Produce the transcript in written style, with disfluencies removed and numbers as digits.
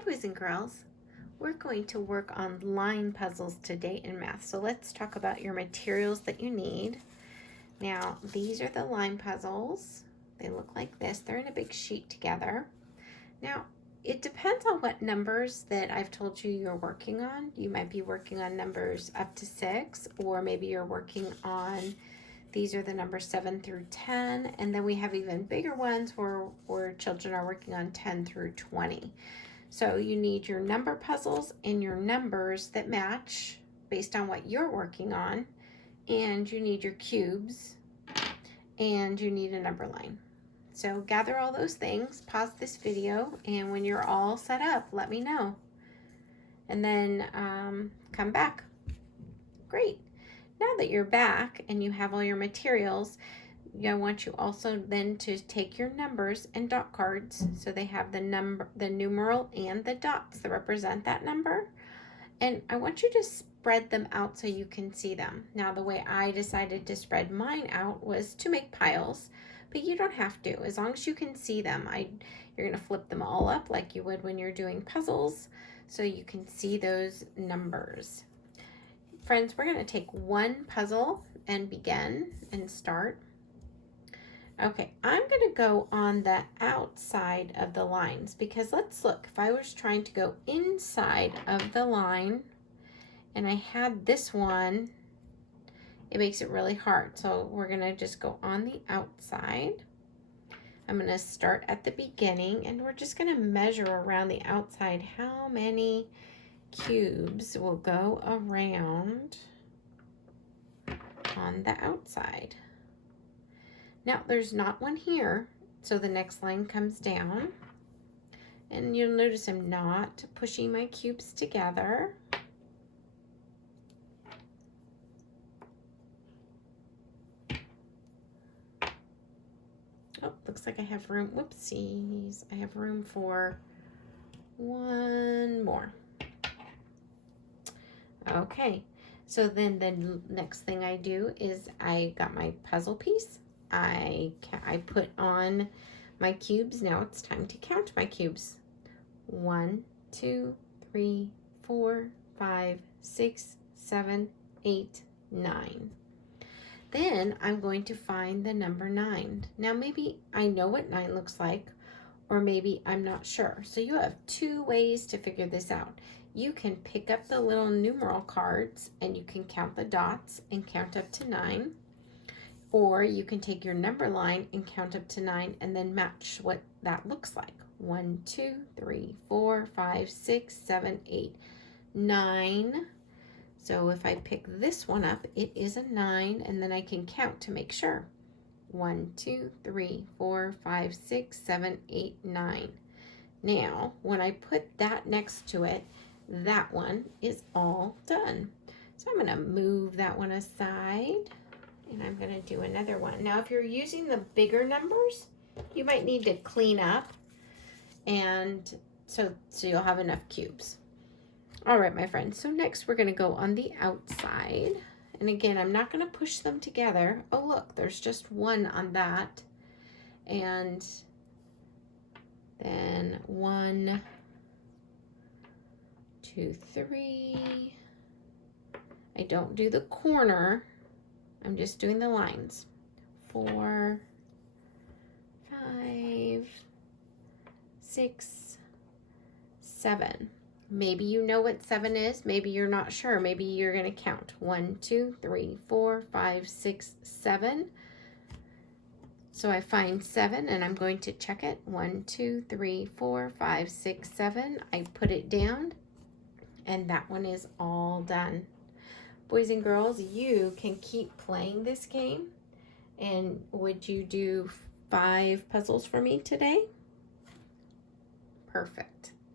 Hi boys and girls. We're going to work on line puzzles today in math. So let's talk about your materials that you need. Now these are the line puzzles. They look like this. They're in a big sheet together. Now it depends on what numbers that I've told you you're working on. You might be working on numbers up to 6, or maybe you're working on, these are the numbers 7 through 10, and then we have even bigger ones where children are working on 10 through 20. So you need your number puzzles and your numbers that match based on what you're working on, and you need your cubes, and you need a number line. So gather all those things, pause this video, and when you're all set up, let me know. And then come back. Great. Now that you're back and you have all your materials, I want you also then to take your numbers and dot cards. So they have the number, the numeral, and the dots that represent that number. And I want you to spread them out so you can see them. Now the way I decided to spread mine out was to make piles, but you don't have to. As long as you can see them, you're gonna flip them all up like you would when you're doing puzzles so you can see those numbers. Friends, we're gonna take one puzzle and begin and start. Okay, I'm gonna go on the outside of the lines because let's look, if I was trying to go inside of the line and I had this one, it makes it really hard. So we're gonna just go on the outside. I'm gonna start at the beginning and we're just gonna measure around the outside how many cubes will go around on the outside. Now there's not one here, so the next line comes down, and you'll notice I'm not pushing my cubes together. Oh, looks like I have room, whoopsies, I have room for one more. Okay, so then the next thing I do is I got my puzzle piece. I put on my cubes. Now it's time to count my cubes. 1, 2, 3, 4, 5, 6, 7, 8, 9. Then I'm going to find the number 9. Now maybe I know what 9 looks like, or maybe I'm not sure. So you have 2 ways to figure this out. You can pick up the little numeral cards and you can count the dots and count up to 9. Or you can take your number line and count up to 9 and then match what that looks like. 1, 2, 3, 4, 5, 6, 7, 8, 9. So if I pick this one up, it is a 9, and then I can count to make sure. 1, 2, 3, 4, 5, 6, 7, 8, 9. Now, when I put that next to it, that one is all done. So I'm going to move that one aside. And I'm going to do another one. Now, if you're using the bigger numbers, you might need to clean up, and so you'll have enough cubes. All right, my friends. So next we're going to go on the outside. And again, I'm not going to push them together. Oh, look, there's just one on that. And then 1, 2, 3. I don't do the corner. I'm just doing the lines. 4, 5, 6, 7. Maybe you know what 7 is. Maybe you're not sure. Maybe you're going to count 1, 2, 3, 4, 5, 6, 7. So I find 7 and I'm going to check it. 1, 2, 3, 4, 5, 6, 7. I put it down and that one is all done. Boys and girls, you can keep playing this game. And would you do 5 puzzles for me today? Perfect.